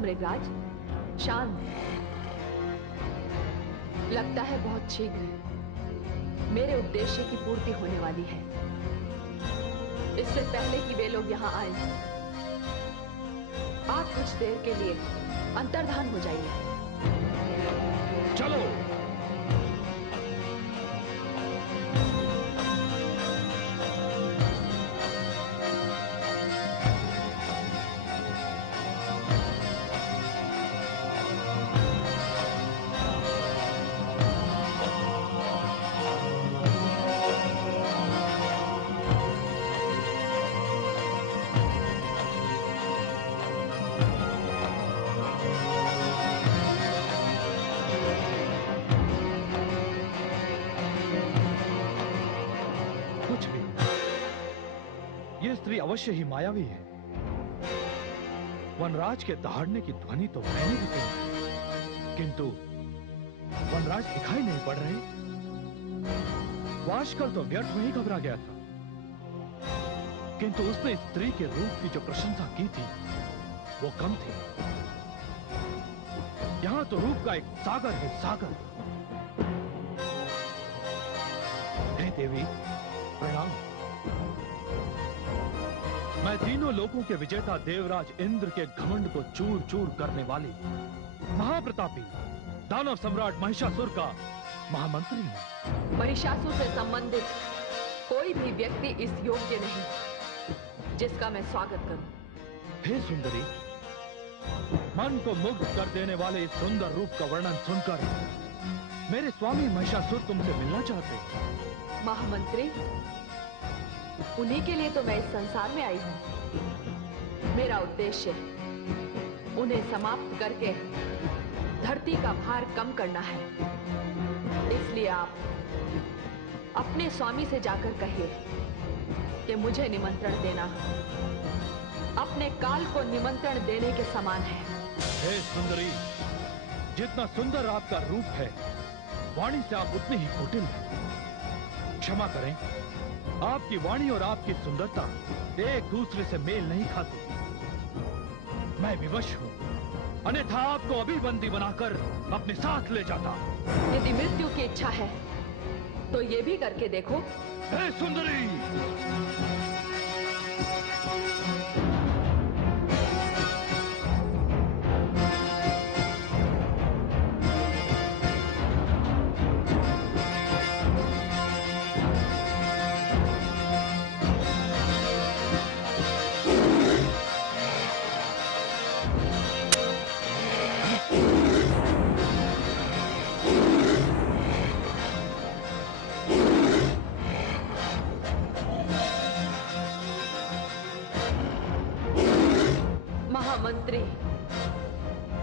मृगराज, शांत। लगता है बहुत शीघ्र मेरे उद्देश्य की पूर्ति होने वाली है। इससे पहले कि वे लोग यहां आए, आप कुछ देर के लिए अंतर्धान हो जाइए। चलो। अवश्य ही मायावी है। वनराज के दहाड़ने की ध्वनि तो मैंने भी सुनी, किंतु वनराज दिखाई नहीं पड़ रहे। वो आजकल तो व्यर्थ में ही घबरा गया था, किंतु उसने स्त्री के रूप की जो प्रशंसा की थी वो कम थी। यहां तो रूप का एक सागर है, सागर। हे देवी, प्रणाम। मैं तीनों लोकों के विजेता देवराज इंद्र के घमंड को चूर चूर करने वाली महाप्रतापी दानव सम्राट महिषासुर का महामंत्री हूं। महिषासुर से संबंधित कोई भी व्यक्ति इस योग्य नहीं जिसका मैं स्वागत करूं। हे सुंदरी, मन को मुग्ध कर देने वाले इस सुंदर रूप का वर्णन सुनकर मेरे स्वामी महिषासुर तुमसे मिलना चाहते हैं। महामंत्री, उन्हीं के लिए तो मैं इस संसार में आई हूं। मेरा उद्देश्य उन्हें समाप्त करके धरती का भार कम करना है। इसलिए आप अपने स्वामी से जाकर कहिए कि मुझे निमंत्रण देना अपने काल को निमंत्रण देने के समान है। हे सुंदरी, जितना सुंदर आपका रूप है, वाणी से आप उतनी ही कुटिल हैं। क्षमा करें, आपकी वाणी और आपकी सुंदरता एक दूसरे से मेल नहीं खाती। मैं विवश हूं, अन्यथा आपको अभी बंदी बनाकर अपने साथ ले जाता। यदि मृत्यु की इच्छा है तो ये भी करके देखो। हे सुंदरी,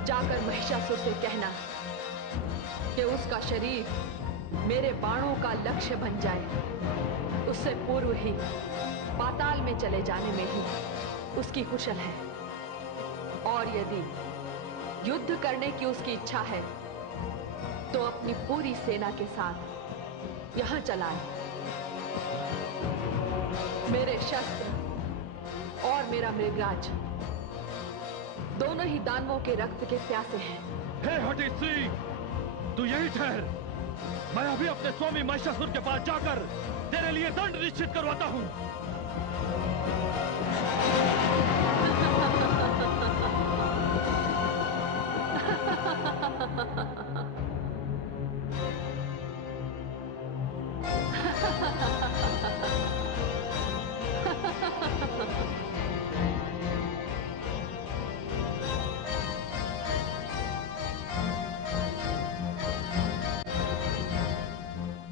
जाकर महिषासुर से कहना कि उसका शरीर मेरे बाणों का लक्ष्य बन जाए। उससे पूर्व ही पाताल में चले जाने में ही उसकी कुशल है। और यदि युद्ध करने की उसकी इच्छा है तो अपनी पूरी सेना के साथ यहां चला आए। मेरे शस्त्र और मेरा मृगराज दोनों ही दानवों के रक्त के प्यासे हैं। हे हठी स्त्री, तू यही ठहर। मैं अभी अपने स्वामी महिषासुर के पास जाकर तेरे लिए दंड निश्चित करवाता हूं।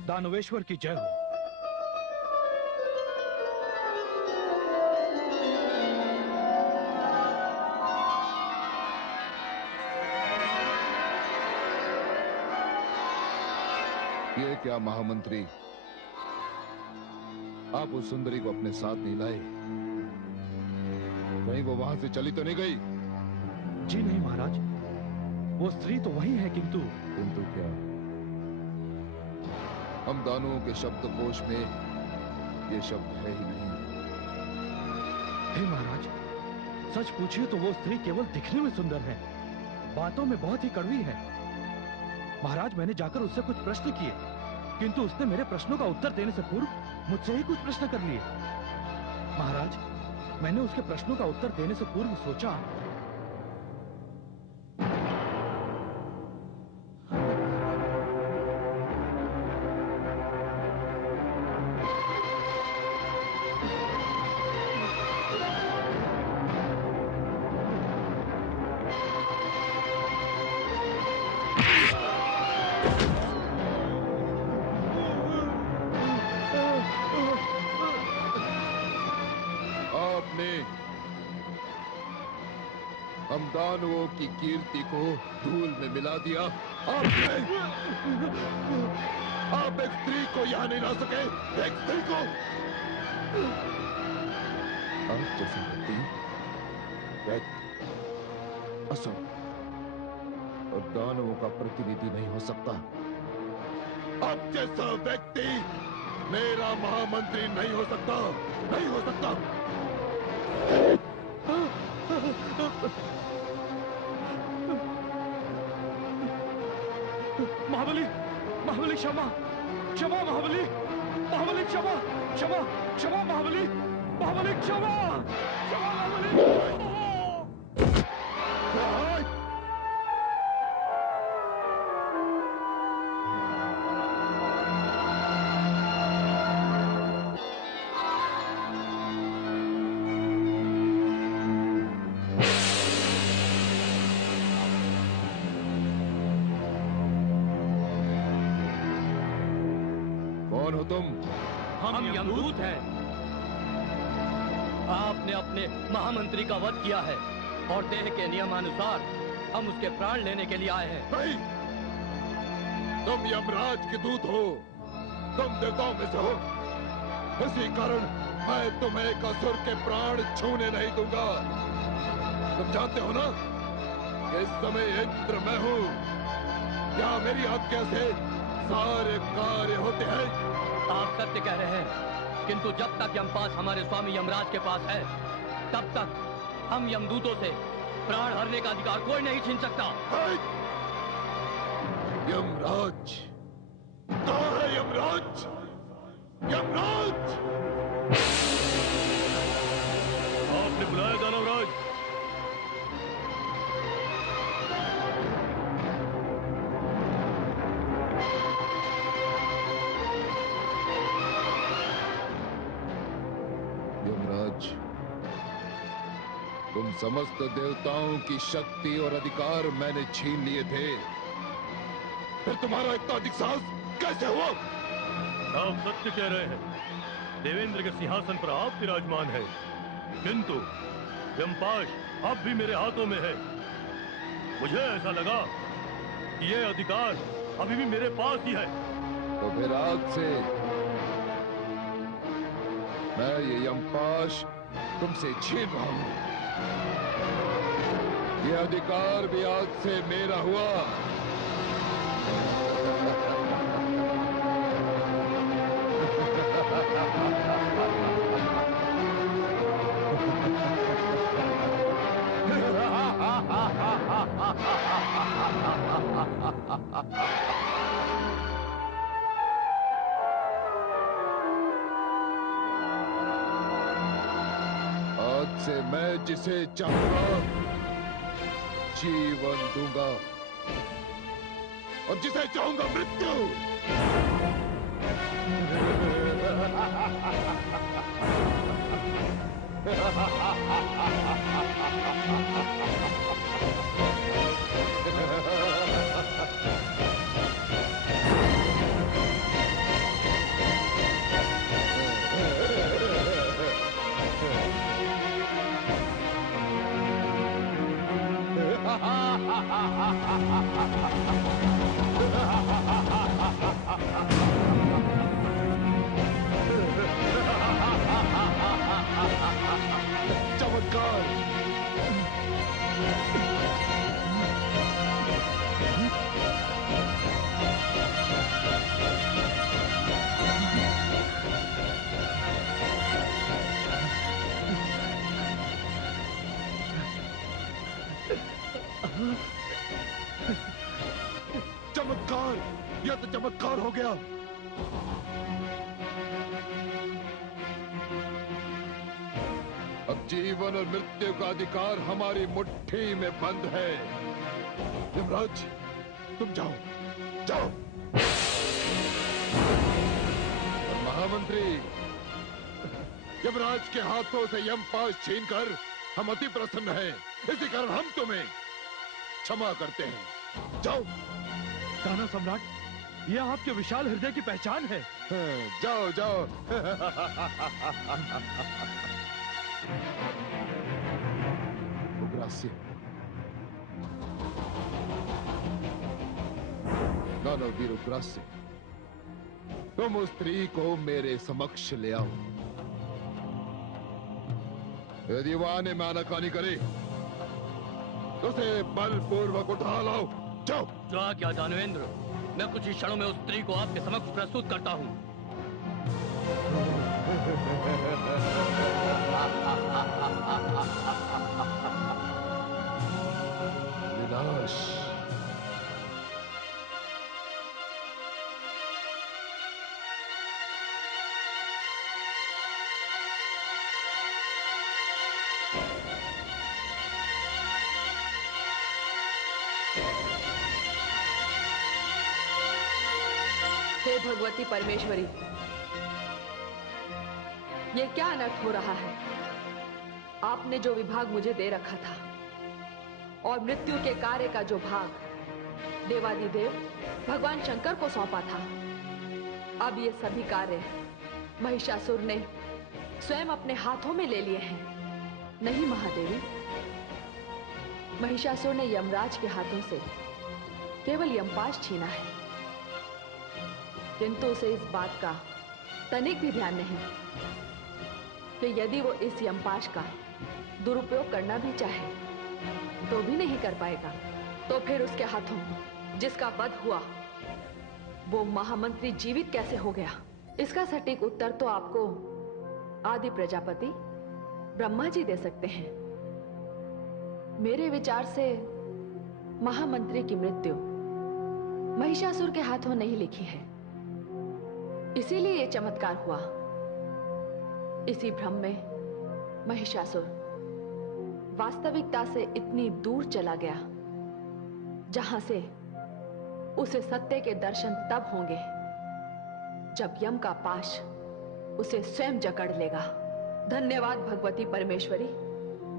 दानवेश्वर की जय हो। ये क्या महामंत्री, आप उस सुंदरी को अपने साथ नहीं लाए? कहीं वो वहां से चली तो नहीं गई? जी नहीं महाराज, वो स्त्री तो वही है, किंतु क्या? हम दानवों के शब्दकोश में ये शब्द है ही नहीं। हे महाराज, सच पूछिए तो वो स्त्री केवल दिखने में सुंदर है, बातों में बहुत ही कड़वी है। महाराज, मैंने जाकर उससे कुछ प्रश्न किए, किंतु उसने मेरे प्रश्नों का उत्तर देने से पूर्व मुझसे ही कुछ प्रश्न कर लिए। महाराज, मैंने उसके प्रश्नों का उत्तर देने से पूर्व सोचा, हम दानवों की कीर्ति को धूल में मिला दिया। आप एक स्त्री को यहाँ नहीं ला सके, एक स्त्री को। आप जैसे व्यक्ति असुर और दानवों का प्रतिनिधि नहीं हो सकता। आप जैसा व्यक्ति मेरा महामंत्री नहीं हो सकता, नहीं हो सकता। महाबली, महाबली क्षमा, क्षमा महाबली, महाबली क्षमा, क्षमा, क्षमा महाबली, महाबली क्षमा, क्षमा महाबली। कौन हो तुम? हम यमदूत हैं। आपने अपने महामंत्री का वध किया है और देह के नियमानुसार हम उसके प्राण लेने के लिए आए हैं। नहीं, तुम यमराज के दूत हो, तुम देवताओं में से हो। इसी कारण मैं तुम्हें एक असुर के प्राण छूने नहीं दूंगा। तुम जानते हो ना कि इस समय इंद्र मैं हूँ। क्या मेरी आज्ञा से सारे कार्य होते हैं? आप सत्य कह रहे हैं, किंतु जब तक यमपाश हमारे स्वामी यमराज के पास है, तब तक हम यमदूतों से प्राण हरने का अधिकार कोई नहीं छीन सकता। यमराज कहाँ है? यमराज, यमराज! आपने बुलाया दानवराज? यमराज, तुम समस्त देवताओं की शक्ति और अधिकार मैंने छीन लिए थे, फिर तुम्हारा इतना अधिक साहस कैसे हुआ? आप सत्य कह रहे हैं। देवेंद्र के सिंहासन पर आप विराजमान है, किंतु यमपाश अब भी मेरे हाथों में है। मुझे ऐसा लगा कि ये अधिकार अभी भी मेरे पास ही है। तो फिर आज से मैं ये यमपाश तुमसे छीन रहा हूं। ये अधिकार भी आज से मेरा हुआ। आज से मैं जिसे चाहूंगा जीवन दूंगा और जिसे चाहूंगा मृत्यु। चमत्कार हो गया। अब जीवन और मृत्यु का अधिकार हमारी मुट्ठी में बंद है। यमराज, तुम जाओ, जाओ। और महामंत्री, यमराज के हाथों से यमपाश छीनकर हम अति प्रसन्न हैं। इसी कारण हम तुम्हें क्षमा करते हैं। जाओ। दानव सम्राट, यह आपके विशाल हृदय की पहचान है। जाओ जाओ। उग्रास्य, दानववीर उग्रास्य, तुम उस स्त्री को मेरे समक्ष ले आओ। यदि वो आने में आनाकानी करे तो उसे बलपूर्वक उठा लाओ। जाओ। जो क्या दानवेंद्र, मैं कुछ ही क्षणों में उस स्त्री को आपके समक्ष प्रस्तुत करता हूँ। विनाश। हे भगवती परमेश्वरी, ये क्या अनर्थ हो रहा है? आपने जो विभाग मुझे दे रखा था और मृत्यु के कार्य का जो भाग देवादिदेव भगवान शंकर को सौंपा था, अब ये सभी कार्य महिषासुर ने स्वयं अपने हाथों में ले लिए हैं। नहीं महादेवी, महिषासुर ने यमराज के हाथों से केवल यमपाश छीना है, किंतु उसे इस बात का तनिक भी ध्यान नहीं कि यदि वो इस यमपाश का दुरुपयोग करना भी चाहे तो भी नहीं कर पाएगा। तो फिर उसके हाथों जिसका वध हुआ वो महामंत्री जीवित कैसे हो गया? इसका सटीक उत्तर तो आपको आदि प्रजापति ब्रह्मा जी दे सकते हैं। मेरे विचार से महामंत्री की मृत्यु महिषासुर के हाथों नहीं लिखी है, इसीलिए ये चमत्कार हुआ। इसी भ्रम में महिषासुर वास्तविकता से इतनी दूर चला गया जहां से उसे सत्य के दर्शन तब होंगे जब यम का पाश उसे स्वयं जकड़ लेगा। धन्यवाद भगवती परमेश्वरी,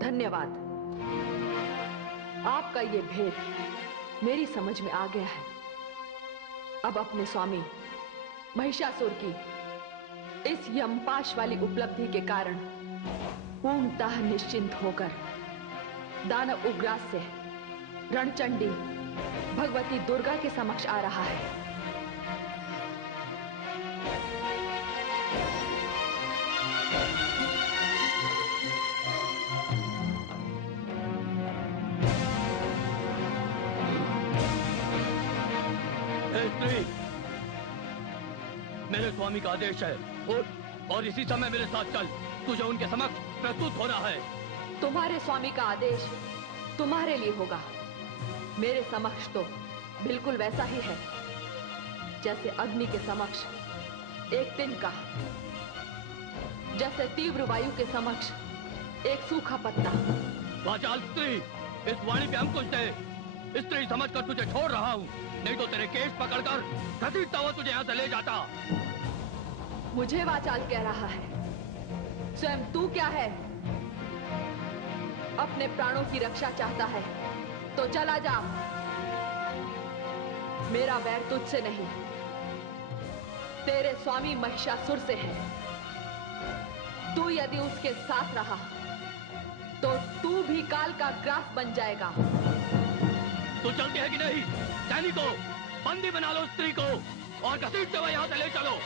धन्यवाद। आपका ये भेद मेरी समझ में आ गया है। अब अपने स्वामी महिषासुर की इस यमपाश वाली उपलब्धि के कारण पूर्णतः निश्चिंत होकर दानव उग्रास से रणचंडी भगवती दुर्गा के समक्ष आ रहा है। स्त्री, मेरे स्वामी का आदेश है, और इसी समय मेरे साथ चल। तुझे उनके समक्ष प्रस्तुत होना है। तुम्हारे स्वामी का आदेश तुम्हारे लिए होगा, मेरे समक्ष तो बिल्कुल वैसा ही है जैसे अग्नि के समक्ष एक तिनका, जैसे तीव्र वायु के समक्ष एक सूखा पत्ता। वाचाल स्त्री, इस वाणी पे अंकुश दे। स्त्री समझकर तुझे छोड़ रहा हूँ, नहीं तो तेरे केश पकड़कर घसीटता हुआ तुझे यहाँ से ले जाता। मुझे वाचाल कह रहा है, स्वयं तू क्या है? अपने प्राणों की रक्षा चाहता है तो चला जा। मेरा वैर तुझसे नहीं, तेरे स्वामी महिषासुर से है। तू यदि उसके साथ रहा तो तू भी काल का ग्रास बन जाएगा। तू चलती है कि नहीं? सैनिकों, बंदी बना लो स्त्री को और घसीटते हुए यहाँ से ले चलो।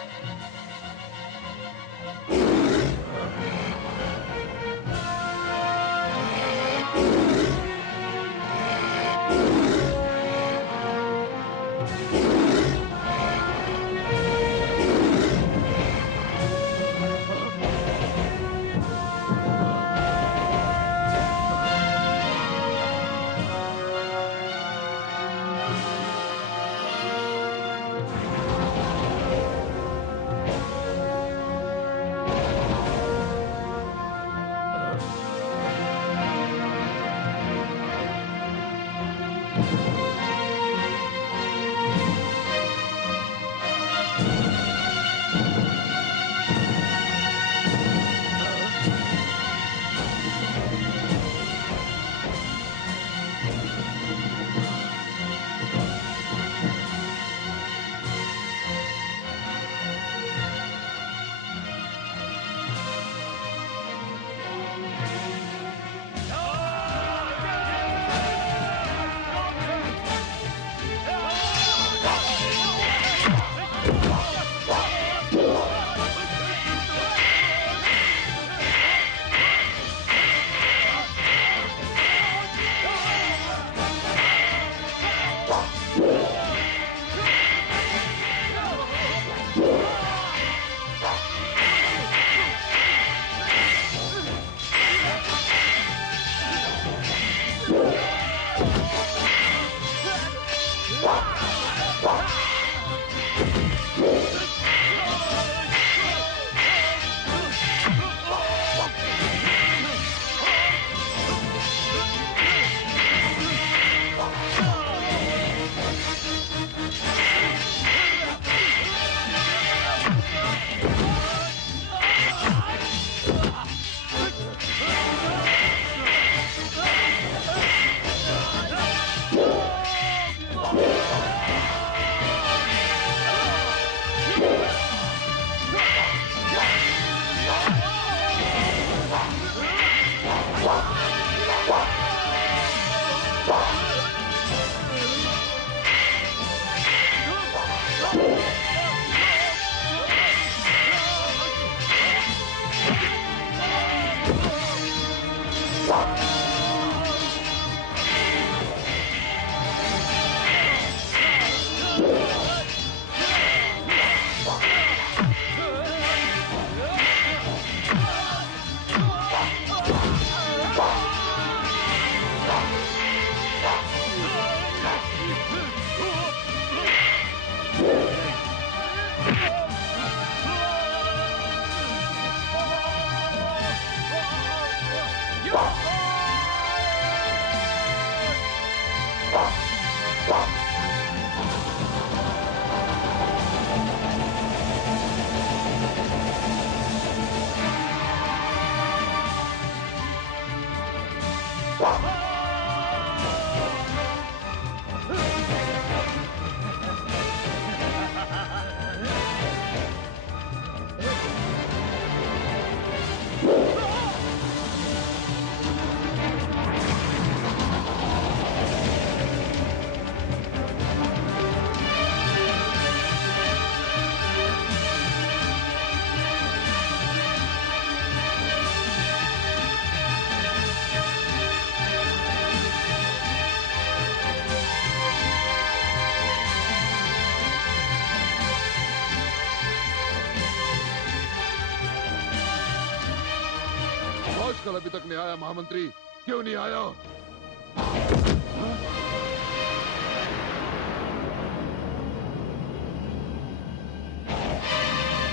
लश्कर अभी तक नहीं आया महामंत्री? क्यों नहीं आया?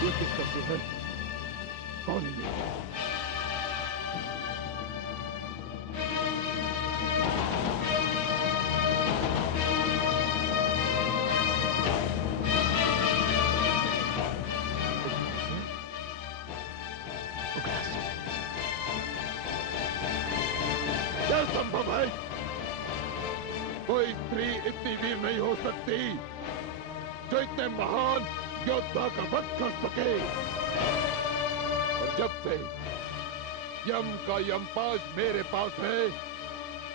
ये किसका सिर है? कौन है ये? क्या संभव है? कोई स्त्री इतनी वीर नहीं हो सकती जो इतने महान योद्धा का वध कर सके। और जब से यम का यमपाश मेरे पास है,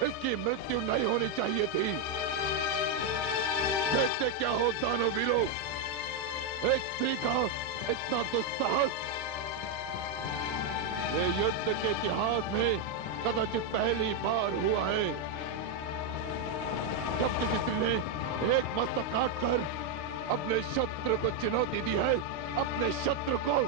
इसकी मृत्यु नहीं होनी चाहिए थी। देखते क्या हो दानवीरों, एक स्त्री का इतना दुस्साहस ये युद्ध के इतिहास में कदाचित पहली बार हुआ है, जब किसी स्त्री ने एक मस्तक काट कर अपने शत्रु को चुनौती दी है, अपने शत्रु को।